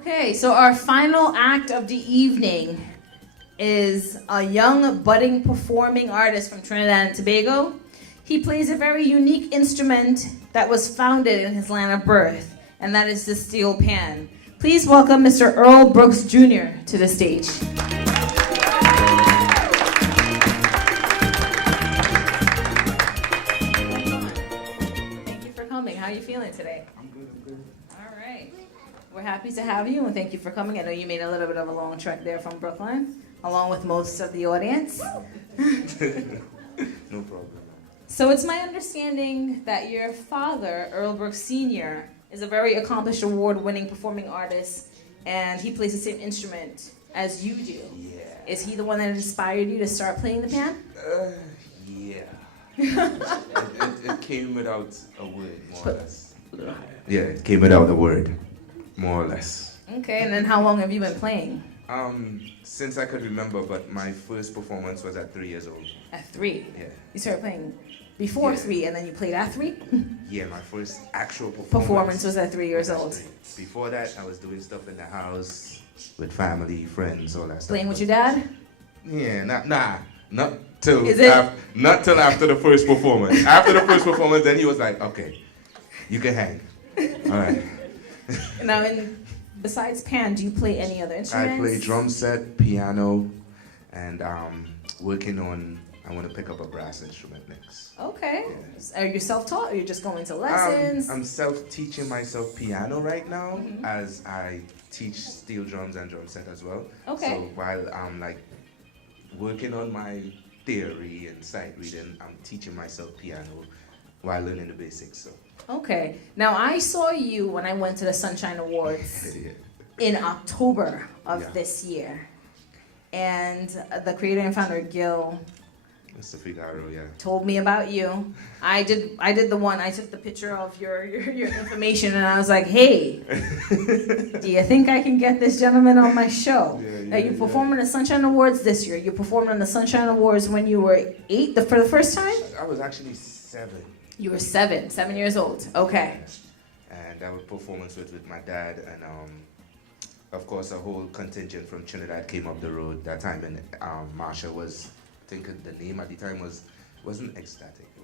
Okay, so our final act of the evening is a young budding performing artist from Trinidad and Tobago. He plays a very unique instrument that was founded in his land of birth, and that is the steel pan. Please welcome Mr. Earl Brooks Jr. to the stage. Thank you for coming. How are you feeling today? I'm good. All right. We're happy to have you, and thank you for coming. I know you made a little bit of a long trek there from Brooklyn, along with most of the audience. No problem. So it's my understanding that your father, Earl Brooks Sr., is a very accomplished award-winning performing artist, and he plays the same instrument as you do. Yeah. Is he the one that inspired you to start playing the pan? Yeah. It came without a word, more or less. Yeah, it came without a word, more or less. Okay, and then how long have you been playing? Since I could remember, but my first performance was at 3 years old. At 3? Yeah. You started playing before 3, and then you played at 3? Yeah, my first actual Performance was at 3 years old. Before that, I was doing stuff in the house with family, friends, all that stuff. Playing with your dad? Yeah, not till Not till after the first performance. After the first performance, then he was like, "Okay, you can hang." All right. Now, besides pan, do you play any other instruments? I play drum set, piano, and working on. I want to pick up a brass instrument next. Okay. Yeah. Are you self-taught, or you're just going to lessons? I'm self-teaching myself piano right now, as I teach steel drums and drum set as well. Okay. So while I'm like working on my theory and sight reading, I'm teaching myself piano while learning the basics. So. Okay. Now, I saw you when I went to the Sunshine Awards Yeah. in October of Yeah. this year. And the creator and founder, Gil, Mr. Figaro, yeah. told me about you. I did the one, I took the picture of your information, and I was like, hey, do you think I can get this gentleman on my show? Now, you performed in the Sunshine Awards this year. You performed on the Sunshine Awards when you were 8, for the first time? I was actually 7. You were 7 years old. Okay. And that was performance with my dad, and of course a whole contingent from Trinidad came up the road that time, and Marsha was, I think the name at the time wasn't Ecstatic. It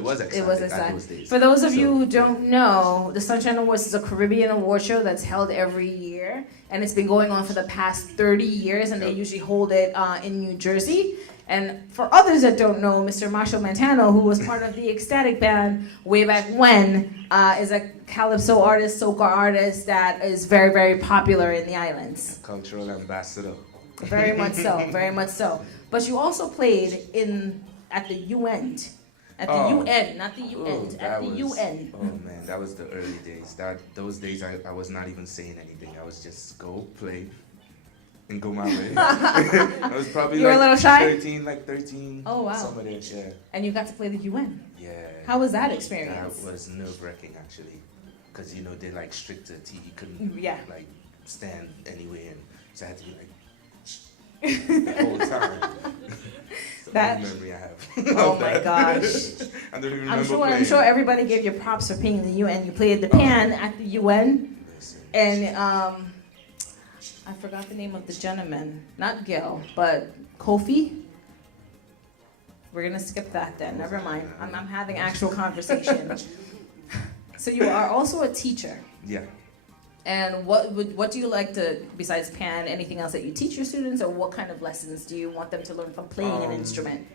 was Ecstatic. It was at Ecstatic. those days. For those of you who don't know, the Sunshine Awards is a Caribbean award show that's held every year, and it's been going on for the past 30 years, and they usually hold it in New Jersey. And for others that don't know, Mr. Marshall Montano, who was part of the Ecstatic Band way back when, is a calypso artist, soca artist that is very, very popular in the islands. Cultural ambassador. Very much so, very much so. But you also played at the UN. At the UN, not the UN, at the UN. Oh man, that was the early days. Those days I was not even saying anything. I was just go play and go my way. I was probably You were a little shy? 13. Oh wow. Some of them, yeah. And you got to play the UN. Yeah. How was that experience? That was nerve-wracking actually, because they're like stricter. You couldn't like stand anywhere, and so I had to be like the whole time. That memory I have. Oh my gosh. I don't even remember I'm sure everybody gave you props for playing the UN. You played the pan at the UN, and I forgot the name of the gentleman. Not Gil, but Kofi. We're gonna skip that then. Never mind. I'm having actual conversation. So you are also a teacher. Yeah. And what do you like to, besides pan, anything else that you teach your students, or what kind of lessons do you want them to learn from playing an instrument?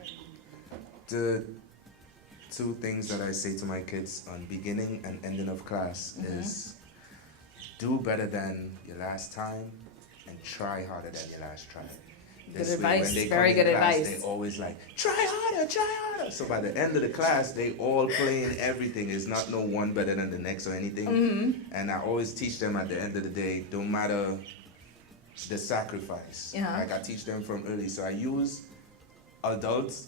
The 2 things that I say to my kids on beginning and ending of class is do better than your last time and try harder than your last try. Good advice, very good advice. They always like, try harder. So by the end of the class, they all playing everything. It's not no one better than the next or anything. And I always teach them at the end of the day, don't matter the sacrifice. Like I teach them from early. So I use adults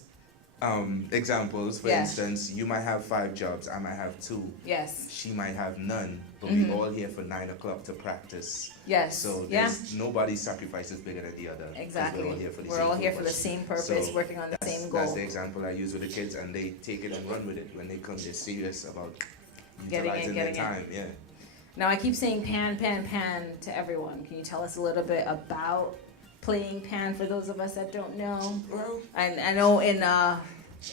examples. For instance, you might have 5 jobs, I might have 2. Yes. She might have none, but we all here for 9 o'clock to practice. Yes. So nobody's sacrifice is bigger than the other. Exactly. We're all here for the same purpose, working on the same goal. That's the example I use with the kids, and they take it and run with it. When they come, they're serious about utilizing their time. Yeah. Now I keep saying pan, pan, pan to everyone. Can you tell us a little bit about playing pan for those of us that don't know? Well, I know in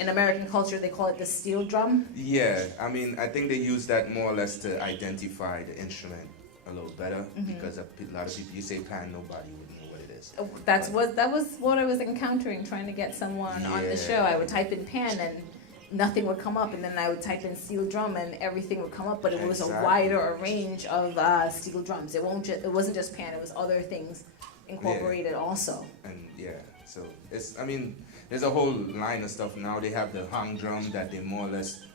American culture they call it the steel drum. yeah, I mean, I think they use that more or less to identify the instrument a little better because a lot of people, you say pan, nobody would know what it is. That was what I was encountering trying to get someone on the show. I would type in pan and nothing would come up, and then I would type in steel drum and everything would come up, but it was a wider range of steel drums. It wasn't just pan, it was other things incorporated also. And so it's, I mean, there's a whole line of stuff now. They have the hang drum that they more or less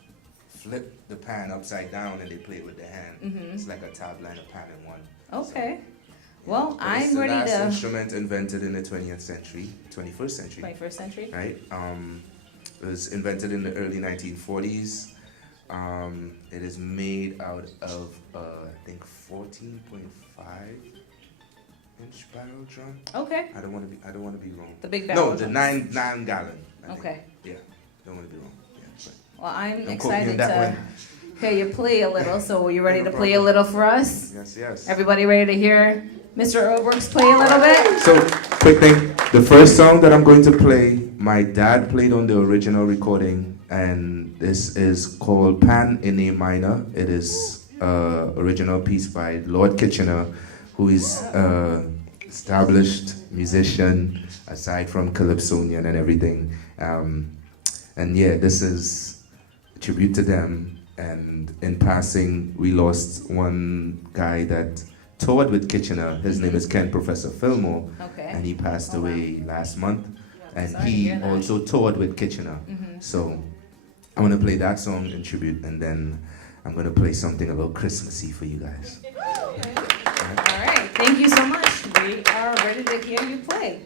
flip the pan upside down and they play it with their hand. It's like a tabla and a pan in one. Okay. So, well, I'm ready it's the to... last instrument invented in the 21st century. 21st century? Right? It was invented in the early 1940s. It is made out of, I think, 14.5 inch barrel drum. Okay. I don't want to be wrong. The big barrel. No, the 9 gallon. Okay. Yeah, don't want to be wrong. Yeah, well, I'm don't quote me on excited that to hear you play a little. So, are you ready No to play a problem. little for us? Yes. Everybody ready to hear Mr. Earl Brooks play a little bit? So, quick thing. The first song that I'm going to play, my dad played on the original recording, and this is called Pan in A minor. It is original piece by Lord Kitchener, who is established musician aside from Calypsonian and everything. And yeah, this is a tribute to them. And in passing, we lost one guy that toured with Kitchener. His name is Ken Professor Fillmore. Okay. And he passed away last month. And Sorry to he hear that. also toured with Kitchener. So I'm going to play that song in tribute, and then I'm going to play something a little Christmassy for you guys. All right. Thank you so much. We are ready to hear you play.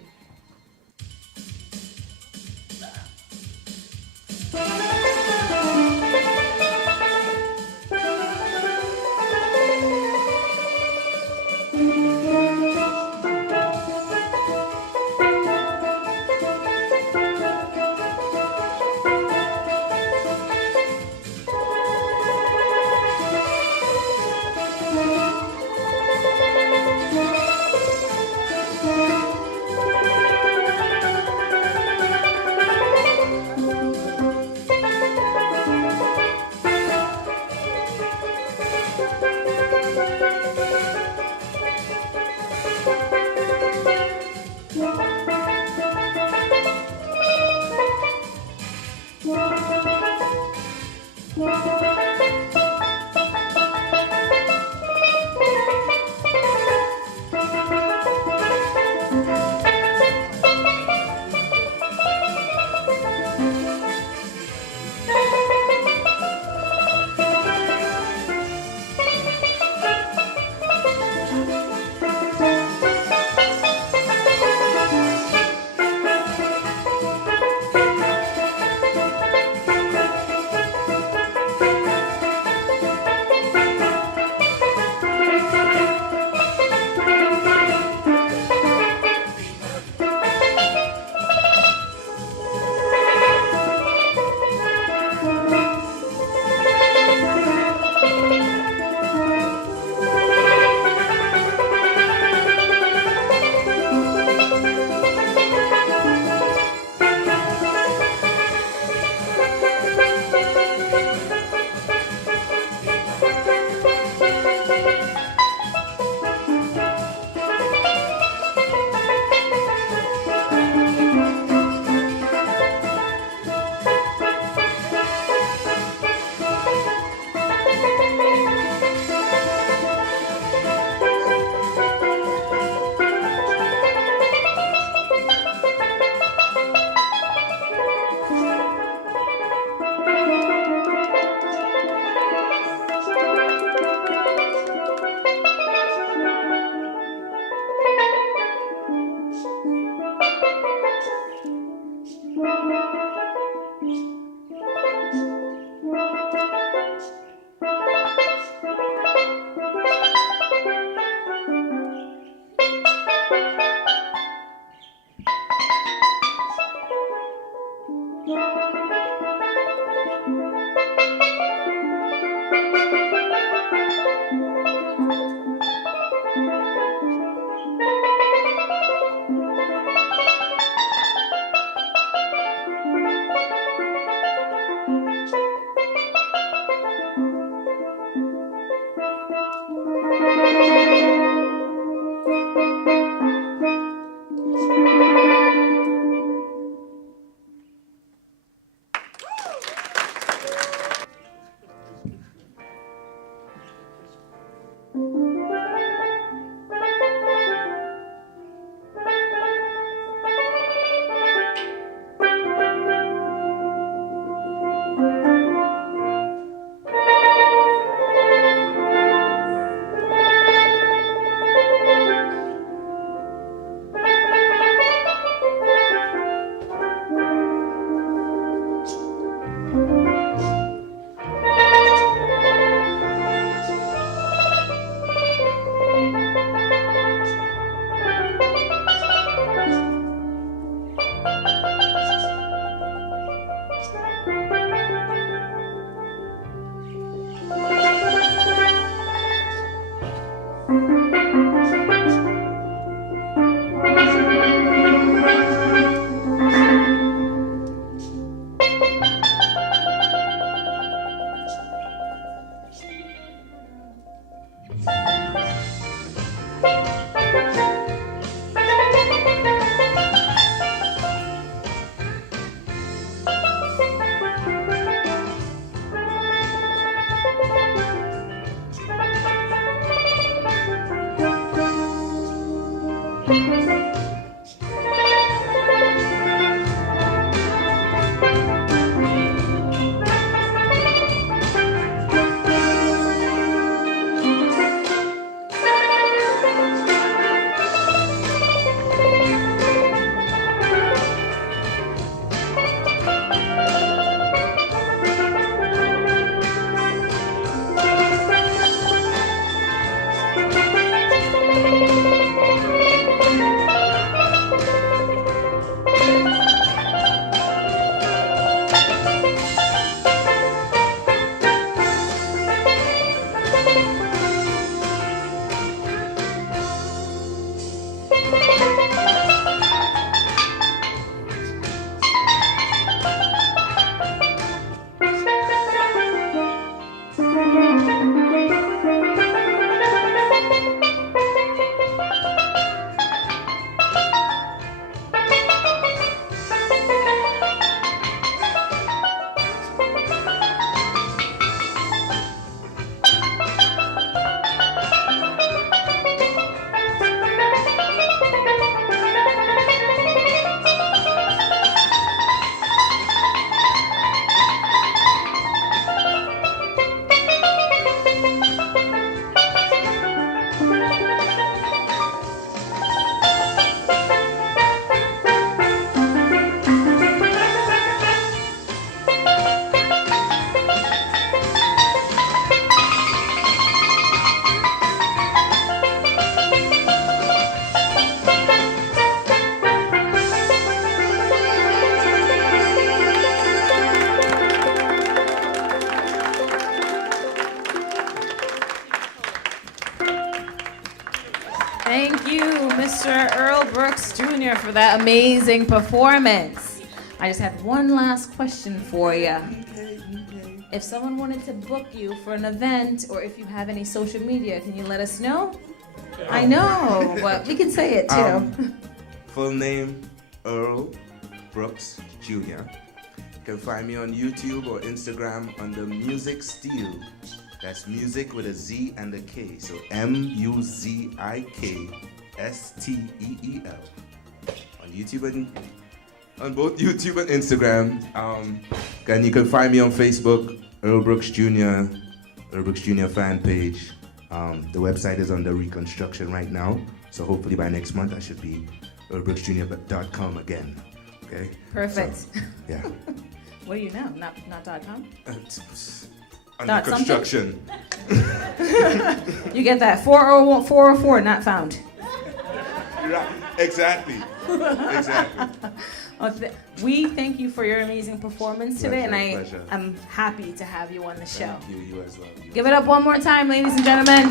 Thank you, Mr. Earl Brooks Jr. for that amazing performance. I just have one last question for you. If someone wanted to book you for an event, or if you have any social media, can you let us know? I know, but we can say it too. Full name, Earl Brooks Jr. You can find me on YouTube or Instagram under Music Steel. That's music with a Z and a K. So MUZIKSTEEL on YouTube and on both YouTube and Instagram. And you can find me on Facebook, Earl Brooks Jr., Earl Brooks Jr. fan page. The website is under reconstruction right now. So hopefully by next month I should be earlbrooksjr.com again. Okay? Perfect. So, yeah. What do you know? Not .com? Under construction. You get that? 401, 404, not found. Right. Exactly. Exactly. We thank you for your amazing performance today, Pleasure. I'm happy to have you on the show. Thank you. You as well. Give it up one more time, ladies and gentlemen.